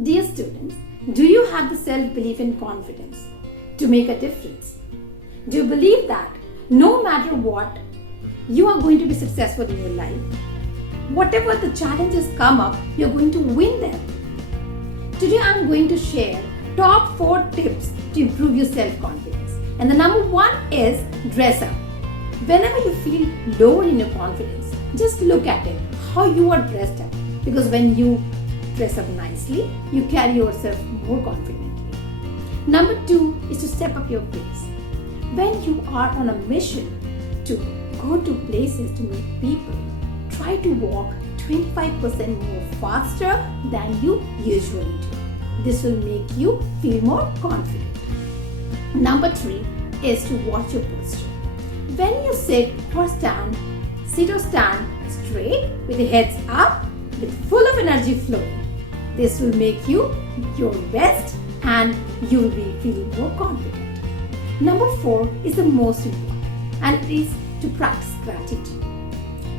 Dear students, do you have the self-belief and confidence to make a difference? Do you believe that no matter what, you are going to be successful in your life? Whatever the challenges come up, you're going to win them. Today I'm going to share top 4 tips to improve your self-confidence. And the number 1 is dress up. Whenever you feel lower in your confidence, just look at it, how you are dressed up. Because when you dress up nicely, you carry yourself more confidently. Number 2 is to step up your pace. When you are on a mission to go to places to meet people, try to walk 25% more faster than you usually do. This will make you feel more confident. Number 3 is to watch your posture. When you sit or stand straight with the heads up, with full of energy flowing. This will make you your best and you will be feeling more confident. Number 4 is the most important, and it is to practice gratitude.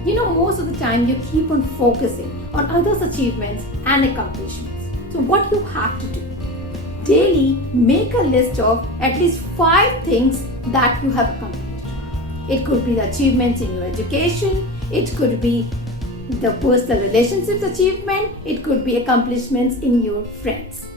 You know, most of the time you keep on focusing on others' achievements and accomplishments. So what you have to do? Daily make a list of at least 5 things that you have accomplished. It could be the achievements in your education, it could be the personal relationships achievement, it could be accomplishments in your friends.